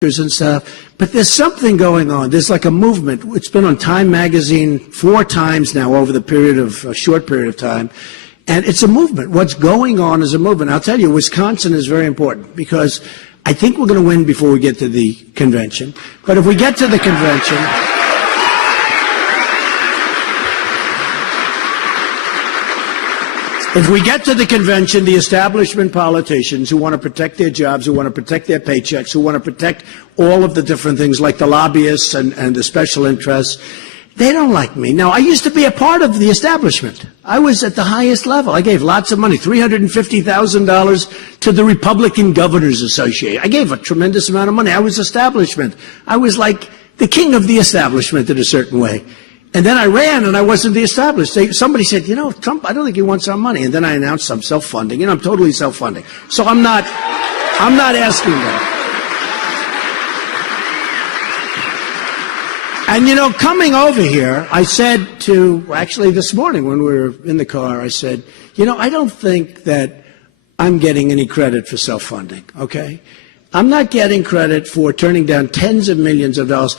and stuff, but there's something going on. There's like a movement. It's been on Time magazine 4 times now over the period of a short period of time, and it's a movement. What's going on is a movement. I'll tell you, Wisconsin is very important because I think we're going to win before we get to the convention. But if we get to the convention, the establishment politicians who want to protect their jobs, who want to protect their paychecks, who want to protect all of the different things like the lobbyists and the special interests, they don't like me. Now, I used to be a part of the establishment. I was at the highest level. I gave lots of money, $350,000 to the Republican Governors Association. I gave a tremendous amount of money. I was establishment. I was like the king of the establishment in a certain way. And then I ran, and I wasn't the established. Somebody said, you know, Trump, I don't think he wants our money. And then I announced I'm self-funding. You know, I'm totally self-funding. So I'm not asking that. And, you know, coming over here, I said actually this morning when we were in the car, I said, you know, I don't think that I'm getting any credit for self-funding, okay? I'm not getting credit for turning down tens of millions of dollars.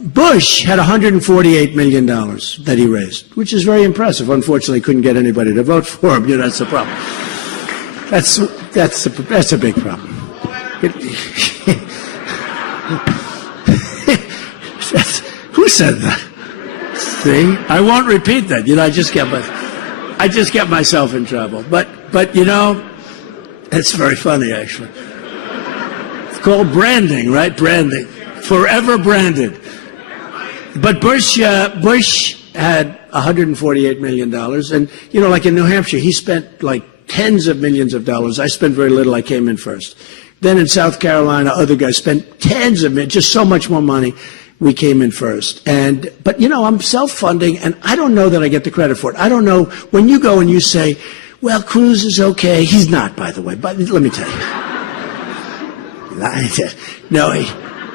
Bush had $148 million that he raised, which is very impressive. Unfortunately, couldn't get anybody to vote for him. You know, that's the problem. That's a big problem. Who said that? See, I won't repeat that. You know, I just get myself in trouble. But you know, it's very funny actually. It's called branding, right? Branding, forever branded. But Bush had $148 million, and you know, like in New Hampshire, he spent like tens of millions of dollars. I spent very little. I came in first. Then in South Carolina, other guys spent tens of millions, just so much more money. We came in first. But you know, I'm self-funding, and I don't know that I get the credit for it. I don't know when you go and you say, "Well, Cruz is okay." He's not, by the way. But let me tell you, no.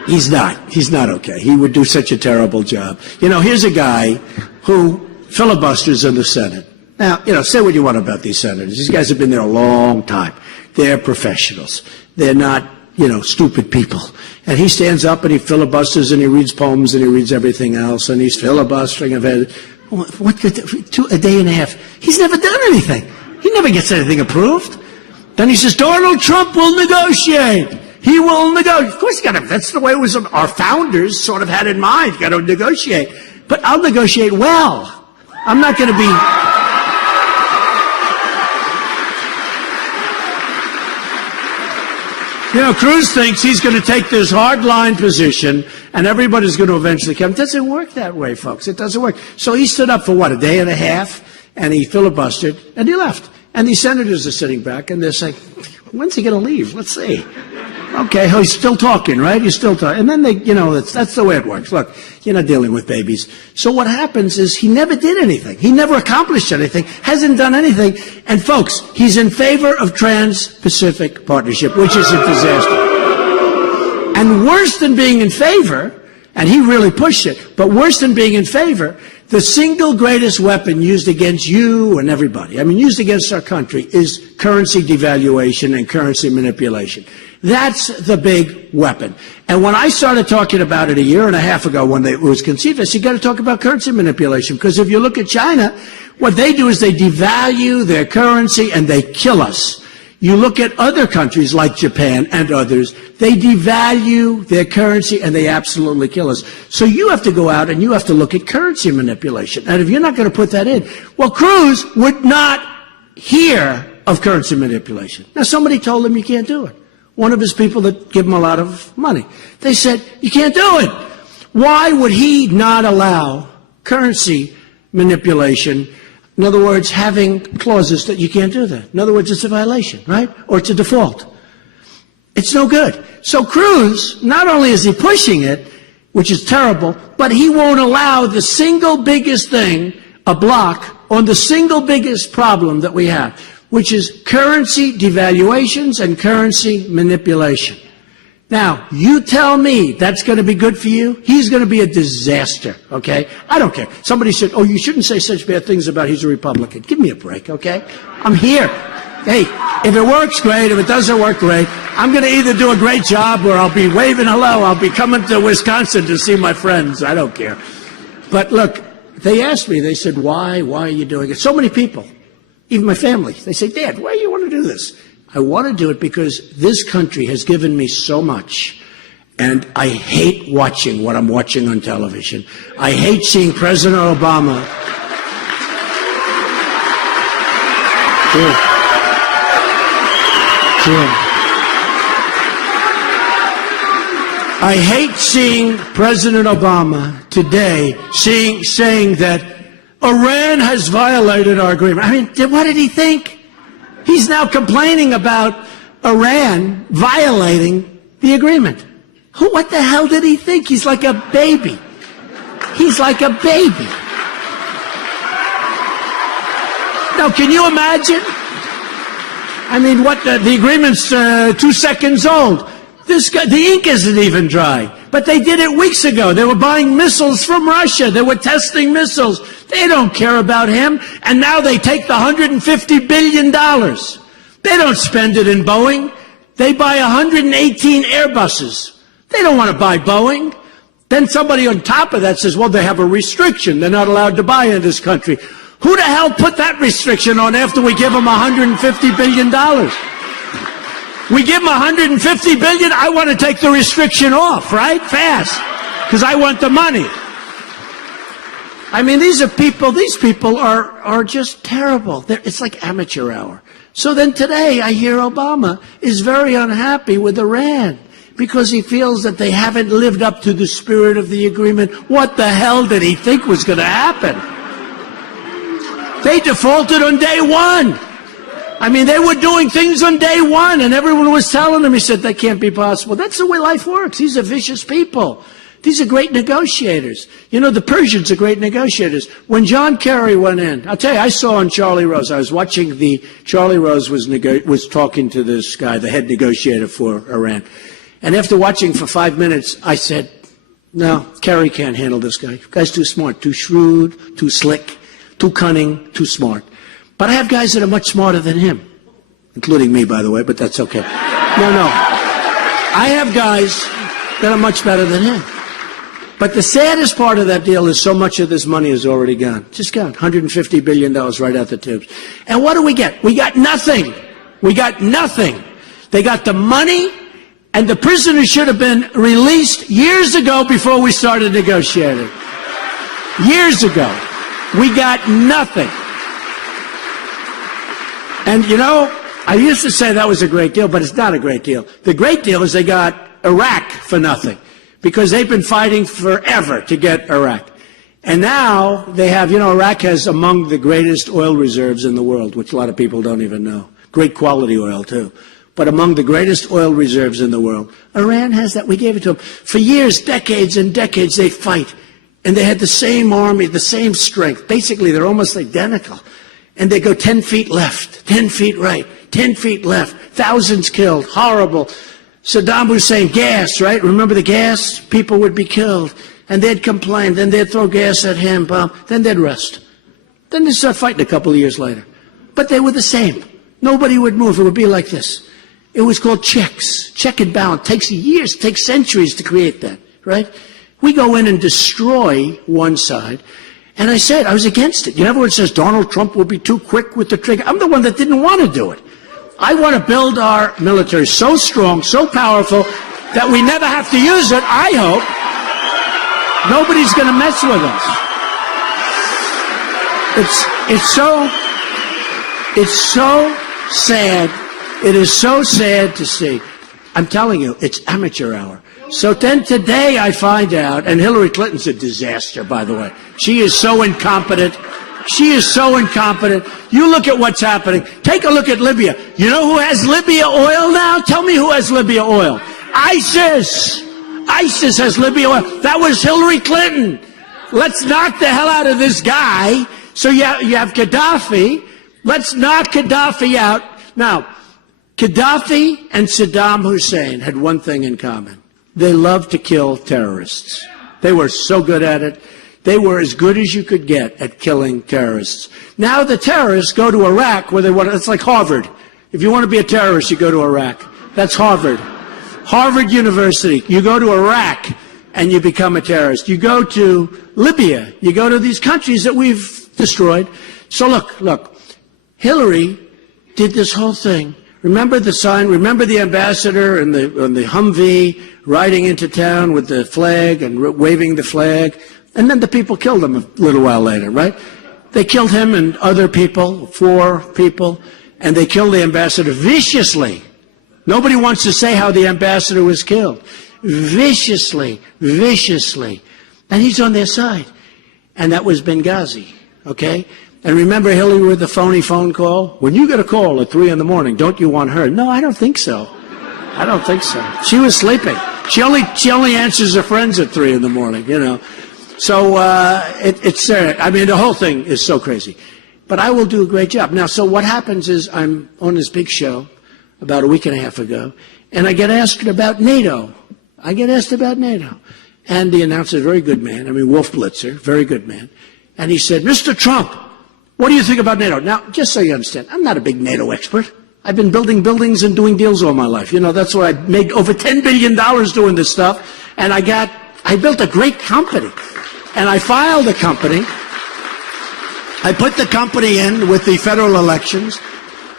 He's not. He's not okay. He would do such a terrible job. You know, here's a guy who filibusters in the Senate. Now, you know, say what you want about these senators. These guys have been there a long time. They're professionals. They're not, you know, stupid people. And he stands up and he filibusters and he reads poems and he reads everything else and he's filibustering. A day and a half. He's never done anything. He never gets anything approved. Then he says, Donald Trump will negotiate. He will negotiate. Of course, that's the way it was. Our founders sort of had in mind. You got to negotiate. But I'll negotiate well. I'm not going to be. You know, Cruz thinks he's going to take this hardline position and everybody's going to eventually come. It doesn't work that way, folks. It doesn't work. So he stood up for what, a day and a half, and he filibustered and he left. And these senators are sitting back and they're saying, when's he going to leave? Let's see. Okay, he's still talking, right? He's still talking. And then they, you know, that's the way it works. Look, you're not dealing with babies. So what happens is he never did anything. He never accomplished anything, hasn't done anything. And folks, he's in favor of Trans-Pacific Partnership, which is a disaster. And worse than being in favor, and he really pushed it, but worse than being in favor, the single greatest weapon used against you and everybody, I mean, used against our country, is currency devaluation and currency manipulation. That's the big weapon. And when I started talking about it a year and a half ago when it was conceived, I said, you got to talk about currency manipulation, because if you look at China, what they do is they devalue their currency and they kill us. You look at other countries like Japan and others, they devalue their currency and they absolutely kill us. So you have to go out and you have to look at currency manipulation. And if you're not going to put that in, well, Cruz would not hear of currency manipulation. Now, somebody told him you can't do it. One of his people that give him a lot of money. They said, you can't do it. Why would he not allow currency manipulation? In other words, having clauses that you can't do that. In other words, it's a violation, right? Or it's a default. It's no good. So Cruz, not only is he pushing it, which is terrible, but he won't allow the single biggest thing, a block, on the single biggest problem that we have, which is currency devaluations and currency manipulation. Now, you tell me that's going to be good for you? He's going to be a disaster, okay? I don't care. Somebody said, oh, you shouldn't say such bad things about he's a Republican. Give me a break, okay? I'm here. Hey, if it works, great. If it doesn't work, great. I'm going to either do a great job or I'll be waving hello. I'll be coming to Wisconsin to see my friends. I don't care. But look, they asked me, they said, why are you doing it? So many people, even my family, they say, Dad, why do you want to do this? I want to do it because this country has given me so much. And I hate watching what I'm watching on television. I hate seeing President Obama. I hate seeing President Obama today saying that Iran has violated our agreement. I mean, what did he think? He's now complaining about Iran violating the agreement. What the hell did he think? He's like a baby. He's like a baby. Now, can you imagine? I mean, the agreement's 2 seconds old. This guy, the ink isn't even dry. But they did it weeks ago. They were buying missiles from Russia. They were testing missiles. They don't care about him. And now they take the $150 billion. They don't spend it in Boeing. They buy 118 Airbuses. They don't want to buy Boeing. Then somebody on top of that says, well, they have a restriction. They're not allowed to buy in this country. Who the hell put that restriction on after we give them $150 billion? We give them $150 billion, I want to take the restriction off, right? Fast. Because I want the money. I mean, these people are just terrible. It's like amateur hour. So then today I hear Obama is very unhappy with Iran because he feels that they haven't lived up to the spirit of the agreement. What the hell did he think was going to happen? They defaulted on day one. I mean, they were doing things on day one, and everyone was telling him, he said, that can't be possible. That's the way life works. These are vicious people. These are great negotiators. You know, the Persians are great negotiators. When John Kerry went in, I'll tell you, I saw on Charlie Rose, I was watching Charlie Rose was talking to this guy, the head negotiator for Iran. And after watching for 5 minutes, I said, no, Kerry can't handle this guy. The guy's too smart, too shrewd, too slick, too cunning, too smart. But I have guys that are much smarter than him, including me, by the way, but that's okay. No. I have guys that are much better than him. But the saddest part of that deal is so much of this money is already gone. Just gone. $150 billion right out the tubes. And what do we get? We got nothing. We got nothing. They got the money, and the prisoners should have been released years ago before we started negotiating. Years ago. We got nothing. And, you know, I used to say that was a great deal, but it's not a great deal. The great deal is they got Iraq for nothing because they've been fighting forever to get Iraq. And now they have, you know, Iraq has among the greatest oil reserves in the world, which a lot of people don't even know. Great quality oil, too. But among the greatest oil reserves in the world. Iran has that. We gave it to them. For years, decades and decades, they fight. And they had the same army, the same strength. Basically, they're almost identical. And they go 10 feet left, 10 feet right, 10 feet left, thousands killed, horrible. Saddam Hussein, gas, right? Remember the gas? People would be killed. And they'd complain, then they'd throw gas at him, bomb, then they'd rest. Then they'd start fighting a couple of years later. But they were the same. Nobody would move. It would be like this. It was called checks, check and balance. Takes years, takes centuries to create that, right? We go in and destroy one side. And I said, I was against it. You know, everyone says Donald Trump will be too quick with the trigger. I'm the one that didn't want to do it. I want to build our military so strong, so powerful, that we never have to use it, I hope. Nobody's going to mess with us. It's so sad. It is so sad to see. I'm telling you, it's amateur hour. So then today I find out, and Hillary Clinton's a disaster, by the way. She is so incompetent. She is so incompetent. You look at what's happening. Take a look at Libya. You know who has Libya oil now? Tell me who has Libya oil. ISIS. ISIS has Libya oil. That was Hillary Clinton. Let's knock the hell out of this guy. So you have Gaddafi. Let's knock Gaddafi out. Now, Gaddafi and Saddam Hussein had one thing in common. They loved to kill terrorists. They were so good at it. They were as good as you could get at killing terrorists. Now the terrorists go to Iraq where they want to, it's like Harvard. If you want to be a terrorist, you go to Iraq. That's Harvard. Harvard University. You go to Iraq and you become a terrorist. You go to Libya. You go to these countries that we've destroyed. So look, Hillary did this whole thing. Remember the sign? Remember the ambassador and the Humvee riding into town with the flag and waving the flag? And then the people killed him a little while later, right? They killed him and other people, 4 people, and they killed the ambassador viciously. Nobody wants to say how the ambassador was killed. Viciously, viciously. And he's on their side. And that was Benghazi, okay? And remember Hillary with the phony phone call? When you get a call at 3 in the morning, don't you want her? No, I don't think so. I don't think so. She was sleeping. She only answers her friends at 3 in the morning, you know. So it's I mean, the whole thing is so crazy. But I will do a great job. Now, so what happens is I'm on this big show about a week and a half ago, and I get asked about NATO. I get asked about NATO. And the announcer, very good man, I mean, Wolf Blitzer, very good man. And he said, Mr. Trump, what do you think about NATO? Now, just so you understand, I'm not a big NATO expert. I've been building buildings and doing deals all my life. You know, that's why I made over $10 billion doing this stuff. And I built a great company. And I filed a company. I put the company in with the federal elections.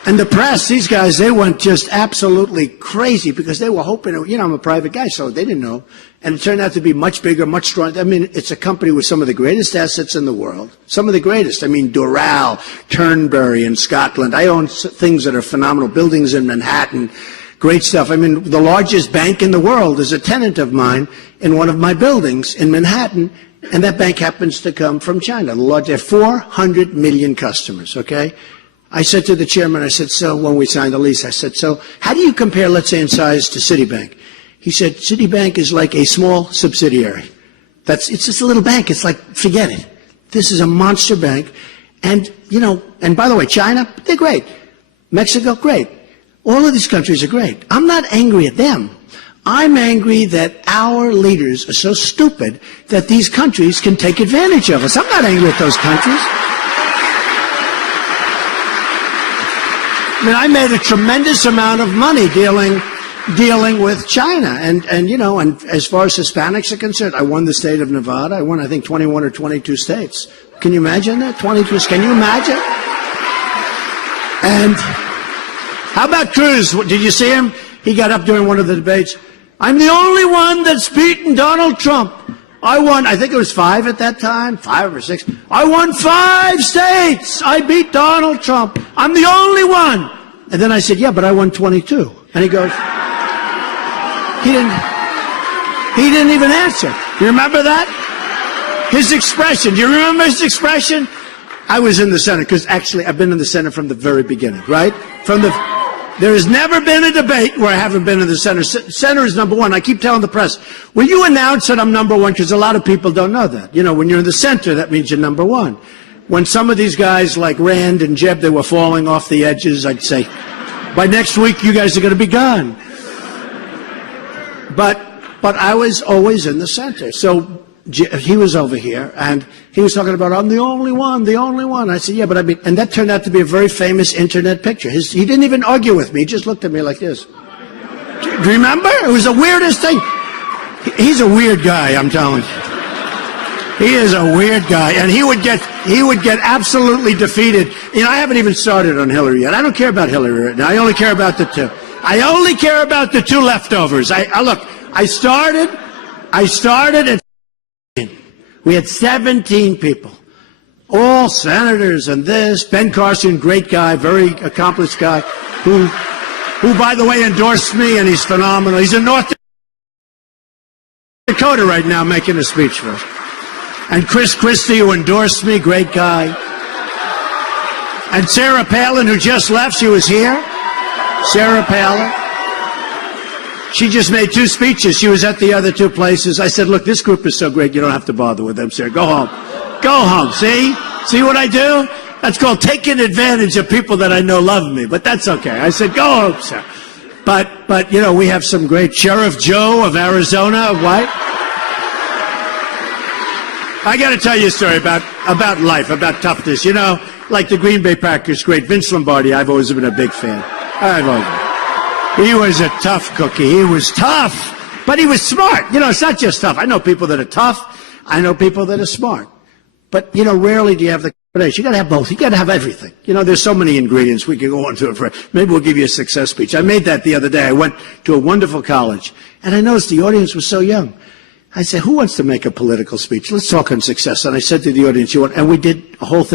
And the press, these guys, they went just absolutely crazy because they were hoping, you know, I'm a private guy, so they didn't know. And it turned out to be much bigger, much stronger. I mean, it's a company with some of the greatest assets in the world. Some of the greatest. I mean, Doral, Turnberry in Scotland. I own things that are phenomenal. Buildings in Manhattan. Great stuff. I mean, the largest bank in the world is a tenant of mine in one of my buildings in Manhattan. And that bank happens to come from China. They have 400 million customers, okay? I said to the chairman, I said, so when we signed the lease, I said, so how do you compare, let's say, in size to Citibank? He said, Citibank is like a small subsidiary. It's just a little bank. It's like, forget it. This is a monster bank. And, you know, and by the way, China, they're great. Mexico, great. All of these countries are great. I'm not angry at them. I'm angry that our leaders are so stupid that these countries can take advantage of us. I'm not angry at those countries. I mean, I made a tremendous amount of money dealing with China. And you know, and as far as Hispanics are concerned, I won the state of Nevada. I won, I think, 21 or 22 states. Can you imagine that? 22. Can you imagine? And how about Cruz? Did you see him? He got up during one of the debates. I'm the only one that's beaten Donald Trump. I won, I think it was 5 at that time, 5 or 6. I won 5 states. I beat Donald Trump. I'm the only one. And then I said, yeah, but I won 22. And he goes, he didn't even answer. You remember that? His expression. Do you remember his expression? I was in the Senate, because actually I've been in the Senate from the very beginning, right? There has never been a debate where I haven't been in the center. Center is number one. I keep telling the press, will you announce that I'm number one? Because a lot of people don't know that. You know, when you're in the center, that means you're number one. When some of these guys like Rand and Jeb, they were falling off the edges, I'd say, by next week, you guys are going to be gone. But I was always in the center. So he was over here, and he was talking about, I'm the only one, the only one. I said, yeah, but I mean, and that turned out to be a very famous internet picture. He didn't even argue with me. He just looked at me like this. Do you remember? It was the weirdest thing. He's a weird guy, I'm telling you. He is a weird guy, and he would get absolutely defeated. You know, I haven't even started on Hillary yet. I don't care about Hillary right now. I only care about the two. I only care about the two leftovers. Look, I started at we had 17 people, all senators and this. Ben Carson, great guy, very accomplished guy, who, by the way, endorsed me, and he's phenomenal. He's in North Dakota right now making a speech for us. And Chris Christie, who endorsed me, great guy. And Sarah Palin, who just left, she was here. Sarah Palin. She just made 2 speeches. She was at the other 2 places. I said, look, this group is so great, you don't have to bother with them, Sarah. Go home. Go home. See? See what I do? That's called taking advantage of people that I know love me. But that's okay. I said, go home, Sarah. But you know, we have some great Sheriff Joe of Arizona, White. I got to tell you a story about life, about toughness. You know, like the Green Bay Packers, great. Vince Lombardi, I've always been a big fan. He was a tough cookie. He was tough, but he was smart. You know, it's not just tough. I know people that are tough. I know people that are smart. But, you know, rarely do you have the combination. You got to have both. You got to have everything. You know, there's so many ingredients. We could go into it for, maybe we'll give you a success speech. I made that the other day. I went to a wonderful college, and I noticed the audience was so young. I said, who wants to make a political speech? Let's talk on success. And I said to the audience, and we did a whole thing.